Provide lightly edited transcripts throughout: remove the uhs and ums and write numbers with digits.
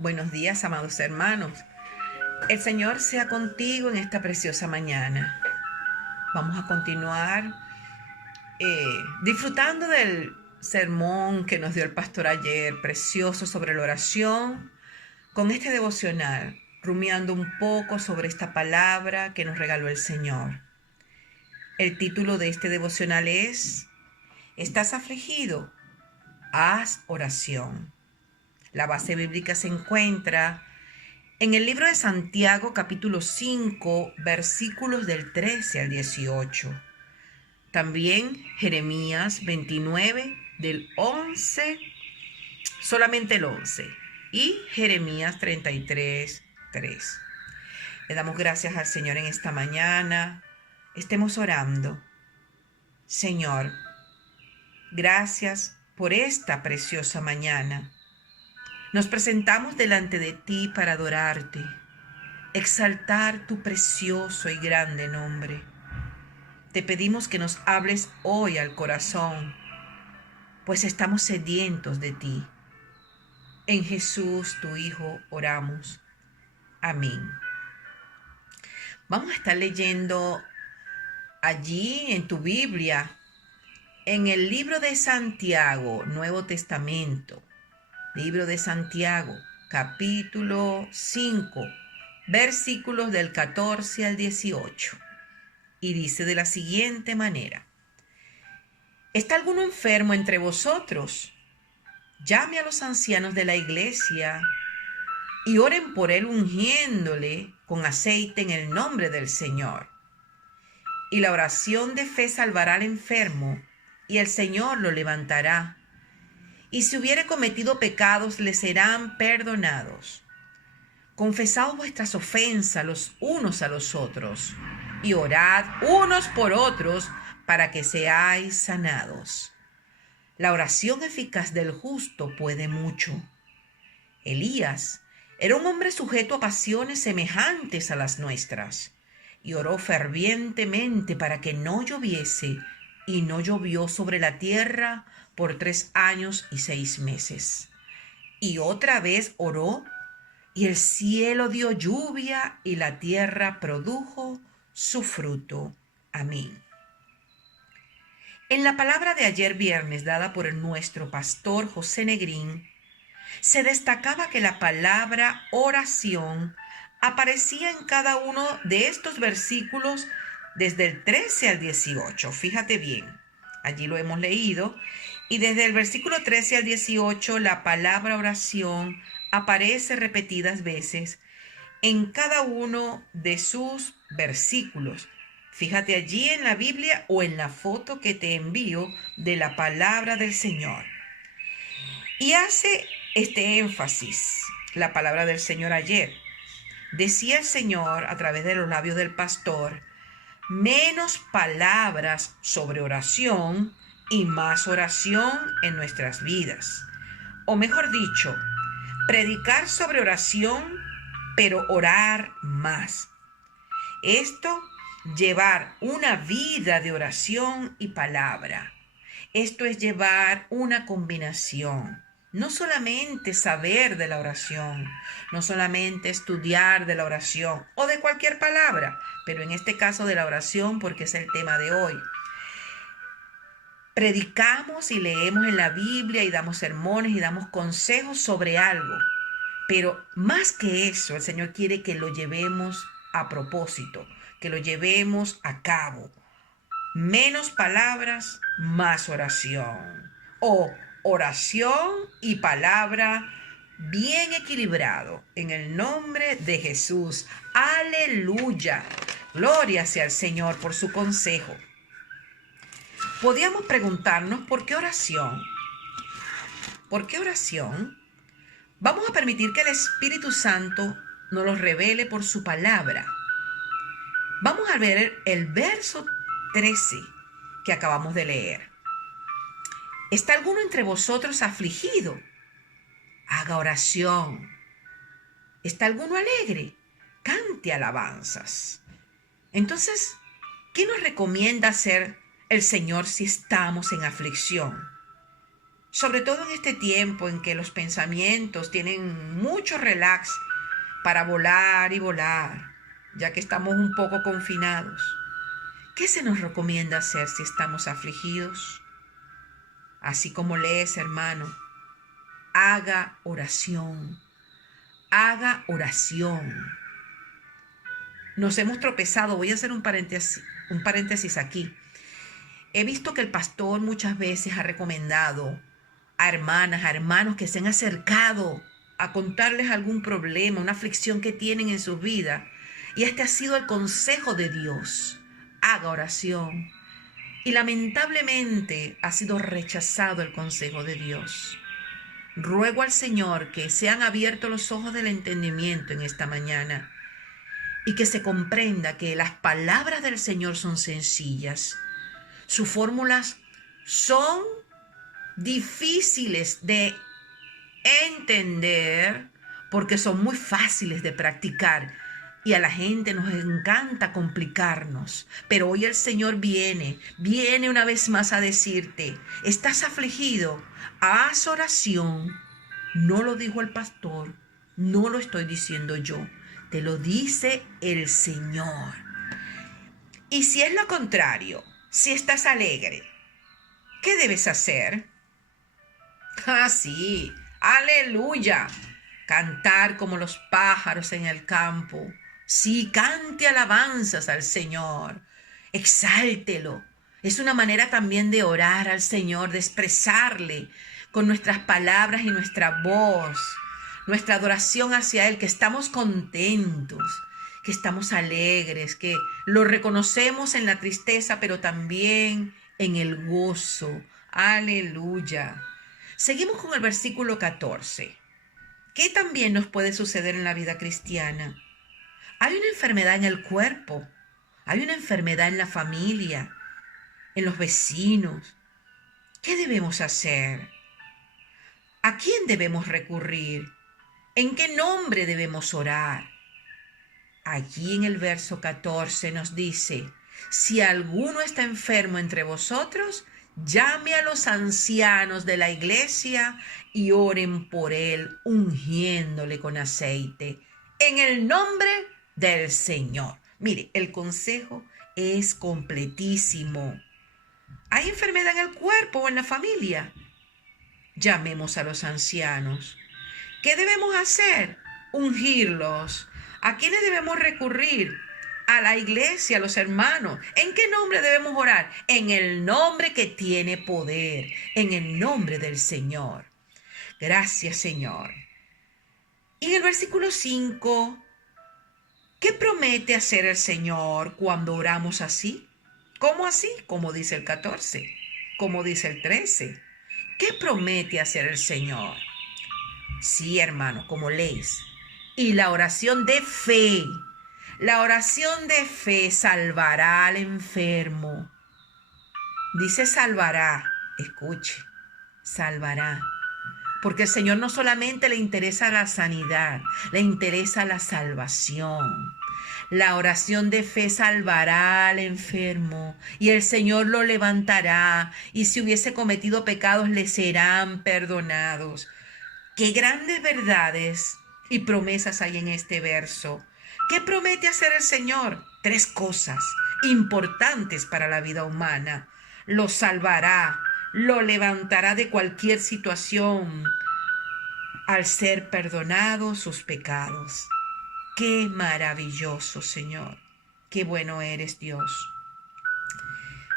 Buenos días, amados hermanos. El Señor sea contigo en esta preciosa mañana. Vamos a continuar disfrutando del sermón que nos dio el pastor ayer, precioso sobre la oración, con este devocional, rumiando un poco sobre esta palabra que nos regaló el Señor. El título de este devocional es: ¿Estás afligido? Haz oración. La base bíblica se encuentra en el libro de Santiago, capítulo 5, versículos del 13 al 18. También Jeremías 29, del 11, solamente el 11. Y Jeremías 33, 3. Le damos gracias al Señor en esta mañana. Estemos orando. Señor, gracias por esta preciosa mañana. Nos presentamos delante de ti para adorarte, exaltar tu precioso y grande nombre. Te pedimos que nos hables hoy al corazón, pues estamos sedientos de ti. En Jesús, tu Hijo, oramos. Amén. Vamos a estar leyendo allí en tu Biblia, en el libro de Santiago, Nuevo Testamento. Libro de Santiago, capítulo 5, versículos del 14 al 18. Y dice de la siguiente manera: ¿Está alguno enfermo entre vosotros? Llame a los ancianos de la iglesia y oren por él ungiéndole con aceite en el nombre del Señor. Y la oración de fe salvará al enfermo, y el Señor lo levantará. Y si hubiere cometido pecados, le serán perdonados. Confesaos vuestras ofensas los unos a los otros, y orad unos por otros para que seáis sanados. La oración eficaz del justo puede mucho. Elías era un hombre sujeto a pasiones semejantes a las nuestras, y oró fervientemente para que no lloviese, y no llovió sobre la tierra por 3 años y 6 meses. Y otra vez oró, y el cielo dio lluvia, y la tierra produjo su fruto. Amén. En la palabra de ayer viernes dada por nuestro pastor José Negrín, se destacaba que la palabra oración aparecía en cada uno de estos versículos desde el 13 al 18. Fíjate bien, allí lo hemos leído. Y desde el versículo 13 al 18 la palabra oración aparece repetidas veces en cada uno de sus versículos. Fíjate allí en la Biblia o en la foto que te envío de la palabra del Señor. Y hace este énfasis la palabra del Señor ayer. Decía el Señor a través de los labios del pastor: menos palabras sobre oración y más oración en nuestras vidas. O mejor dicho, predicar sobre oración, pero orar más. Esto, llevar una vida de oración y palabra. Esto es llevar una combinación. No solamente saber de la oración, no solamente estudiar de la oración o de cualquier palabra, pero en este caso de la oración porque es el tema de hoy. Predicamos y leemos en la Biblia y damos sermones y damos consejos sobre algo, pero más que eso, el Señor quiere que lo llevemos a propósito, que lo llevemos a cabo. Menos palabras, más oración. O oración y palabra bien equilibrado. En el nombre de Jesús. Aleluya. Gloria sea al Señor por su consejo. Podríamos preguntarnos, ¿por qué oración? ¿Por qué oración? Vamos a permitir que el Espíritu Santo nos lo revele por su palabra. Vamos a ver el verso 13 que acabamos de leer. ¿Está alguno entre vosotros afligido? Haga oración. ¿Está alguno alegre? Cante alabanzas. Entonces, ¿qué nos recomienda hacer el Señor si estamos en aflicción? sobre todo en este tiempo en que los pensamientos tienen mucho relax para volar y volar, ya que estamos un poco confinados. ¿Qué se nos recomienda hacer si estamos afligidos? Así como lees, hermano, haga oración, haga oración. Nos hemos tropezado, voy a hacer un paréntesis aquí. He visto que el pastor muchas veces ha recomendado a hermanas, a hermanos que se han acercado a contarles algún problema, una aflicción que tienen en su vida. Y este ha sido el consejo de Dios. Haga oración. Y lamentablemente ha sido rechazado el consejo de Dios. Ruego al Señor que sean abiertos los ojos del entendimiento en esta mañana y que se comprenda que las palabras del Señor son sencillas. Sus fórmulas son difíciles de entender porque son muy fáciles de practicar y a la gente nos encanta complicarnos. Pero hoy el Señor viene una vez más a decirte, estás afligido, haz oración. No lo dijo el pastor, no lo estoy diciendo yo, te lo dice el Señor. Y si es lo contrario, si estás alegre, ¿qué debes hacer? Sí, aleluya. Cantar como los pájaros en el campo. Sí, cante alabanzas al Señor. Exáltelo. Es una manera también de orar al Señor, de expresarle con nuestras palabras y nuestra voz, nuestra adoración hacia Él, que estamos contentos, que estamos alegres, que lo reconocemos en la tristeza, pero también en el gozo. Aleluya. Seguimos con el versículo 14. ¿Qué también nos puede suceder en la vida cristiana? Hay una enfermedad en el cuerpo, hay una enfermedad en la familia, en los vecinos. ¿Qué debemos hacer? ¿A quién debemos recurrir? ¿En qué nombre debemos orar? Allí en el verso 14 nos dice, si alguno está enfermo entre vosotros, llame a los ancianos de la iglesia y oren por él, ungiéndole con aceite, en el nombre del Señor. Mire, el consejo es completísimo. ¿Hay enfermedad en el cuerpo o en la familia? Llamemos a los ancianos. ¿Qué debemos hacer? Ungirlos. ¿A quiénes debemos recurrir? A la iglesia, a los hermanos. ¿En qué nombre debemos orar? En el nombre que tiene poder, en el nombre del Señor. Gracias, Señor. Y en el versículo 5, ¿qué promete hacer el Señor cuando oramos así? ¿Cómo así? Como dice el 14, como dice el 13. ¿Qué promete hacer el Señor? Sí, hermano, como lees. Y la oración de fe. La oración de fe salvará al enfermo. Dice salvará. Escuche, salvará. Porque el Señor no solamente le interesa la sanidad, le interesa la salvación. La oración de fe salvará al enfermo y el Señor lo levantará, y si hubiese cometido pecados le serán perdonados. Qué grandes verdades y promesas hay en este verso. ¿Qué promete hacer el Señor? 3 cosas importantes para la vida humana. Lo salvará, lo levantará de cualquier situación al ser perdonados sus pecados. Qué maravilloso, Señor. Qué bueno eres, Dios.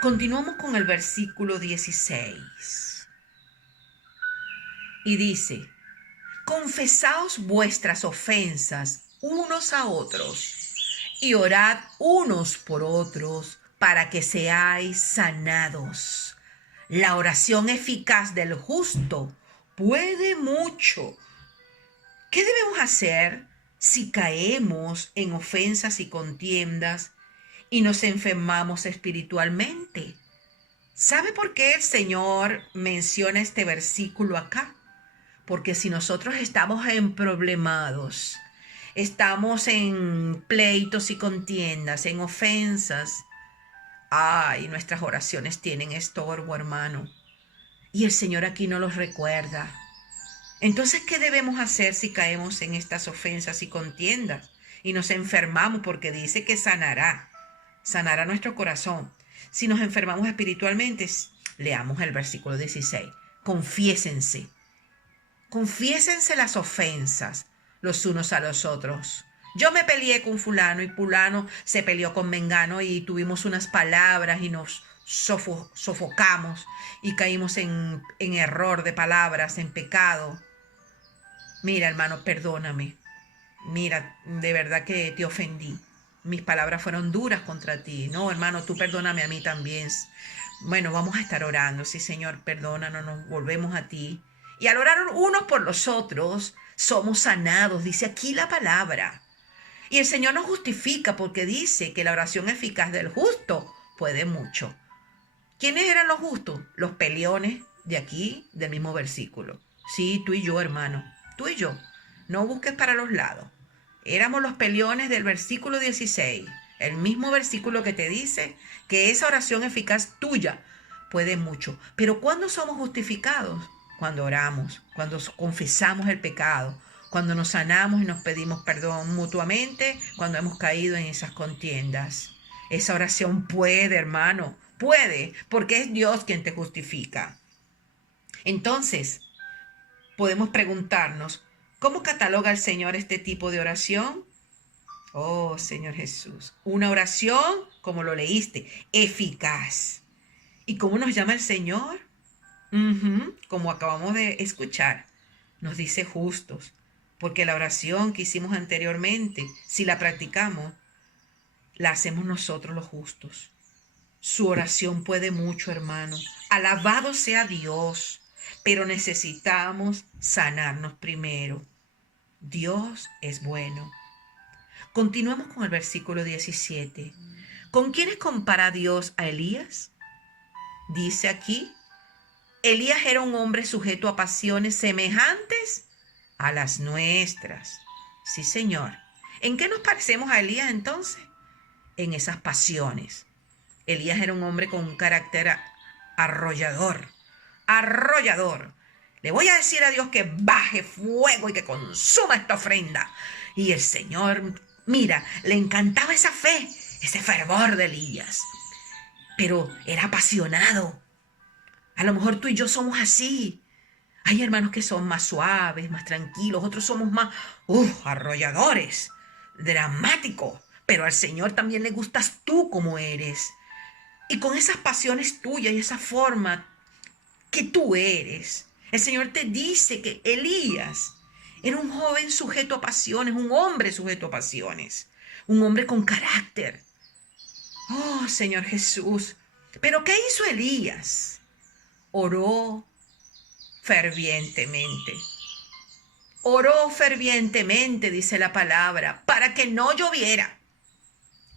Continuamos con el versículo 16. Y dice, confesaos vuestras ofensas unos a otros y orad unos por otros para que seáis sanados. La oración eficaz del justo puede mucho. ¿Qué debemos hacer si caemos en ofensas y contiendas y nos enfermamos espiritualmente? ¿Sabe por qué el Señor menciona este versículo acá? Porque si nosotros estamos emproblemados, estamos en pleitos y contiendas, en ofensas, nuestras oraciones tienen estorbo, hermano. Y el Señor aquí nos los recuerda. Entonces, ¿qué debemos hacer si caemos en estas ofensas y contiendas? Y nos enfermamos, porque dice que sanará nuestro corazón. Si nos enfermamos espiritualmente, leamos el versículo 16. Confiésense. Confiésense las ofensas los unos a los otros. Yo me peleé con fulano y fulano se peleó con mengano y tuvimos unas palabras y nos sofocamos y caímos en error de palabras, en pecado. Mira, hermano, perdóname. Mira, de verdad que te ofendí. Mis palabras fueron duras contra ti. No, hermano, tú perdóname a mí también. Bueno, vamos a estar orando. Sí, Señor, perdónanos, nos volvemos a ti. Y al orar unos por los otros, somos sanados, dice aquí la palabra. Y el Señor nos justifica porque dice que la oración eficaz del justo puede mucho. ¿Quiénes eran los justos? Los peleones de aquí, del mismo versículo. Sí, tú y yo, hermano, tú y yo. No busques para los lados. Éramos los peleones del versículo 16, el mismo versículo que te dice que esa oración eficaz tuya puede mucho. Pero ¿cuándo somos justificados? Cuando oramos, cuando confesamos el pecado, cuando nos sanamos y nos pedimos perdón mutuamente, cuando hemos caído en esas contiendas. Esa oración puede, hermano, puede, porque es Dios quien te justifica. Entonces, podemos preguntarnos, ¿cómo cataloga el Señor este tipo de oración? Oh, Señor Jesús, una oración, como lo leíste, eficaz. ¿Y cómo nos llama el Señor? Como acabamos de escuchar, nos dice justos, porque la oración que hicimos anteriormente, si la practicamos, la hacemos nosotros los justos. Su oración puede mucho, hermano. Alabado sea Dios, pero necesitamos sanarnos primero. Dios es bueno. Continuamos con el versículo 17. ¿Con quiénes compara Dios a Elías? Dice aquí, Elías era un hombre sujeto a pasiones semejantes a las nuestras. Sí, Señor. ¿En qué nos parecemos a Elías entonces? En esas pasiones. Elías era un hombre con un carácter arrollador. Arrollador. Le voy a decir a Dios que baje fuego y que consuma esta ofrenda. Y el Señor, mira, le encantaba esa fe, ese fervor de Elías. Pero era apasionado. A lo mejor tú y yo somos así. Hay hermanos que son más suaves, más tranquilos. Otros somos más arrolladores, dramáticos. Pero al Señor también le gustas tú como eres. Y con esas pasiones tuyas y esa forma que tú eres, el Señor te dice que Elías era un joven sujeto a pasiones, un hombre sujeto a pasiones, un hombre con carácter. Oh, Señor Jesús. ¿Pero qué hizo Elías? Oró fervientemente. Oró fervientemente, dice la palabra, para que no lloviera.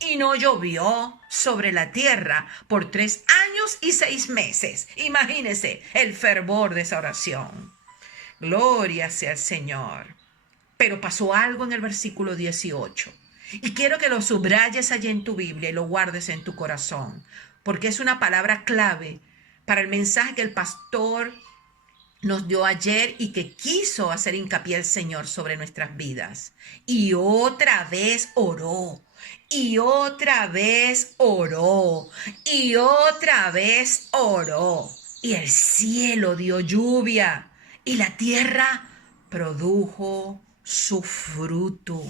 Y no llovió sobre la tierra por 3 años y 6 meses. Imagínense el fervor de esa oración. Gloria sea el Señor. Pero pasó algo en el versículo 18. Y quiero que lo subrayes allí en tu Biblia y lo guardes en tu corazón. Porque es una palabra clave para el mensaje que el pastor nos dio ayer y que quiso hacer hincapié el Señor sobre nuestras vidas. Y otra vez oró. Y otra vez oró. Y otra vez oró. Y el cielo dio lluvia. Y la tierra produjo su fruto.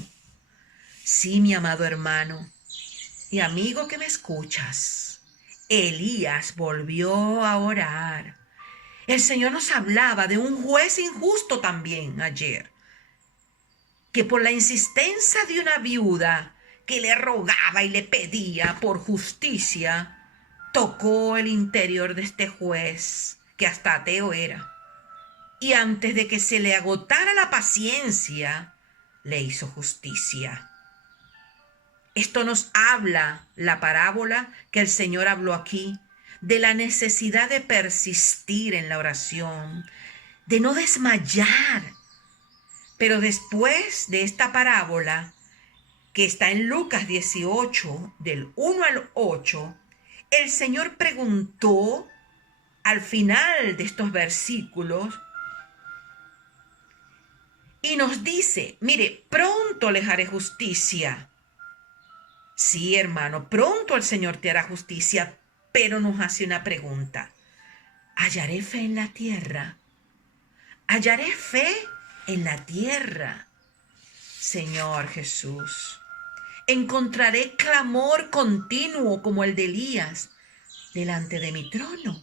Sí, mi amado hermano y amigo que me escuchas, Elías volvió a orar. El Señor nos hablaba de un juez injusto también ayer, que por la insistencia de una viuda que le rogaba y le pedía por justicia, tocó el interior de este juez, que hasta ateo era. Y antes de que se le agotara la paciencia, le hizo justicia. Esto nos habla la parábola que el Señor habló aquí, de la necesidad de persistir en la oración, de no desmayar. Pero después de esta parábola, que está en Lucas 18, del 1 al 8, el Señor preguntó al final de estos versículos y nos dice, mire, pronto les haré justicia. Sí, hermano, pronto el Señor te hará justicia, pero nos hace una pregunta. ¿Hallaré fe en la tierra? ¿Hallaré fe en la tierra? Señor Jesús, ¿encontraré clamor continuo como el de Elías delante de mi trono?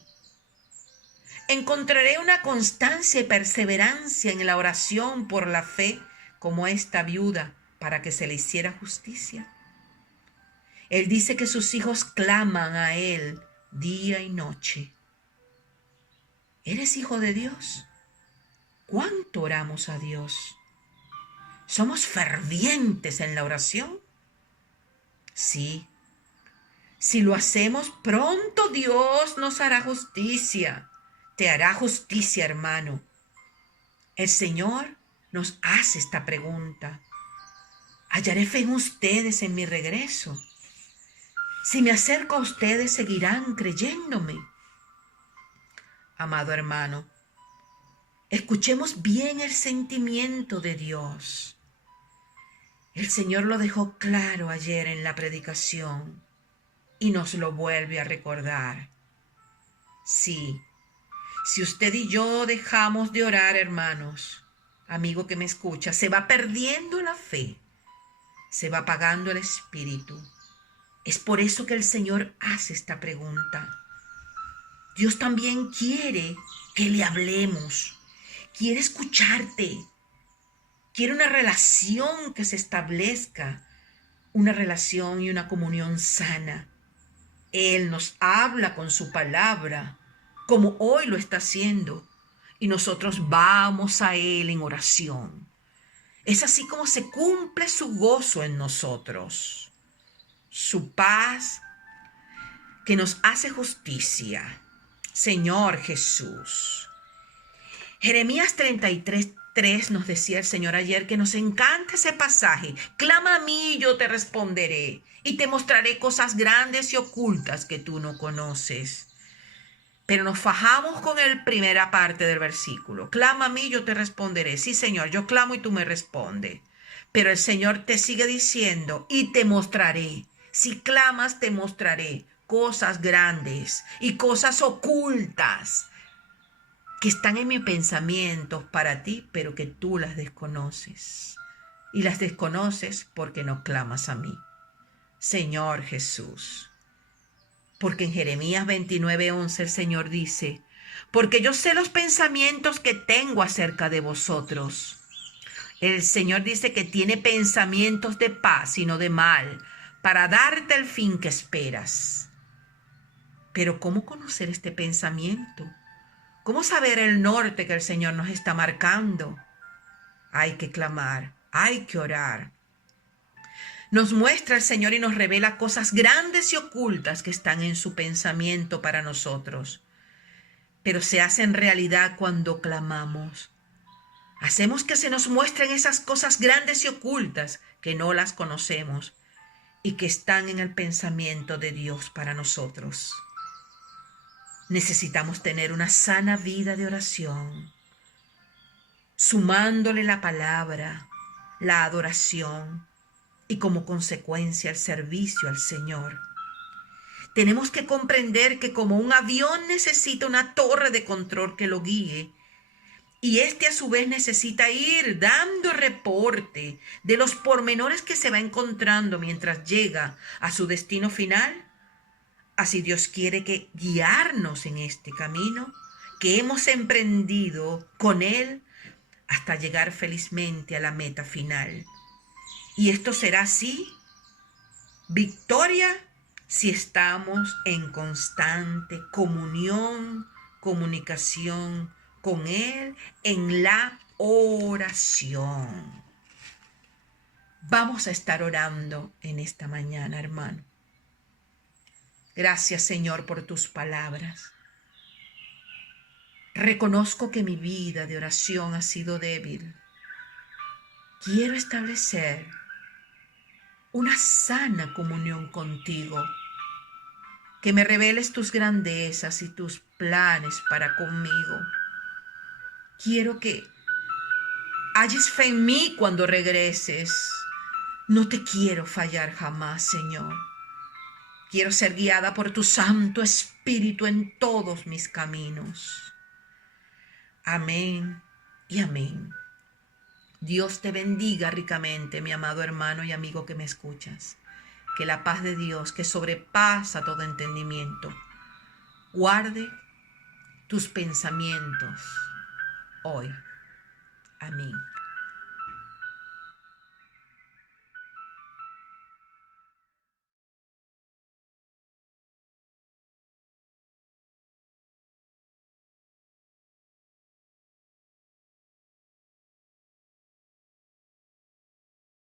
¿Encontraré una constancia y perseverancia en la oración por la fe como esta viuda para que se le hiciera justicia? Él dice que sus hijos claman a Él día y noche. ¿Eres hijo de Dios? ¿Cuánto oramos a Dios? ¿Somos fervientes en la oración? Sí. Si lo hacemos, pronto Dios nos hará justicia. Te hará justicia, hermano. El Señor nos hace esta pregunta. ¿Hallaré fe en ustedes en mi regreso? Si me acerco a ustedes, seguirán creyéndome. Amado hermano, escuchemos bien el sentimiento de Dios. El Señor lo dejó claro ayer en la predicación y nos lo vuelve a recordar. Sí, si usted y yo dejamos de orar, hermanos, amigo que me escucha, se va perdiendo la fe, se va apagando el espíritu. Es por eso que el Señor hace esta pregunta. Dios también quiere que le hablemos, quiere escucharte, quiere una relación que se establezca, una relación y una comunión sana. Él nos habla con su palabra, como hoy lo está haciendo, y nosotros vamos a Él en oración. Es así como se cumple su gozo en nosotros, su paz que nos hace justicia. Señor Jesús. Jeremías 33:3 nos decía el Señor ayer que nos encanta ese pasaje. Clama a mí y yo te responderé y te mostraré cosas grandes y ocultas que tú no conoces. Pero nos fajamos con la primera parte del versículo. Clama a mí y yo te responderé. Sí, Señor, yo clamo y tú me respondes. Pero el Señor te sigue diciendo y te mostraré. Si clamas, te mostraré cosas grandes y cosas ocultas que están en mis pensamientos para ti, pero que tú las desconoces. Y las desconoces porque no clamas a mí. Señor Jesús. Porque en Jeremías 29:11 el Señor dice, porque yo sé los pensamientos que tengo acerca de vosotros. El Señor dice que tiene pensamientos de paz y no de mal, para darte el fin que esperas. Pero ¿cómo conocer este pensamiento? ¿Cómo saber el norte que el Señor nos está marcando? Hay que clamar, hay que orar. Nos muestra el Señor y nos revela cosas grandes y ocultas que están en su pensamiento para nosotros. Pero se hacen realidad cuando clamamos. Hacemos que se nos muestren esas cosas grandes y ocultas que no las conocemos y que están en el pensamiento de Dios para nosotros. Necesitamos tener una sana vida de oración, sumándole la palabra, la adoración y como consecuencia el servicio al Señor. Tenemos que comprender que como un avión necesita una torre de control que lo guíe, y este a su vez necesita ir dando reporte de los pormenores que se va encontrando mientras llega a su destino final. Así Dios quiere que guiarnos en este camino que hemos emprendido con Él hasta llegar felizmente a la meta final. Y esto será así, victoria, si estamos en constante comunión, comunicación con Él en la oración. Vamos a estar orando en esta mañana, hermano. Gracias, Señor, por tus palabras. Reconozco que mi vida de oración ha sido débil. Quiero establecer una sana comunión contigo. que me reveles tus grandezas y tus planes para conmigo. Quiero que halles fe en mí cuando regreses. No te quiero fallar jamás, Señor. Quiero ser guiada por tu Santo Espíritu en todos mis caminos. Amén y amén. Dios te bendiga ricamente, mi amado hermano y amigo que me escuchas. Que la paz de Dios, que sobrepasa todo entendimiento, guarde tus pensamientos hoy. Amén.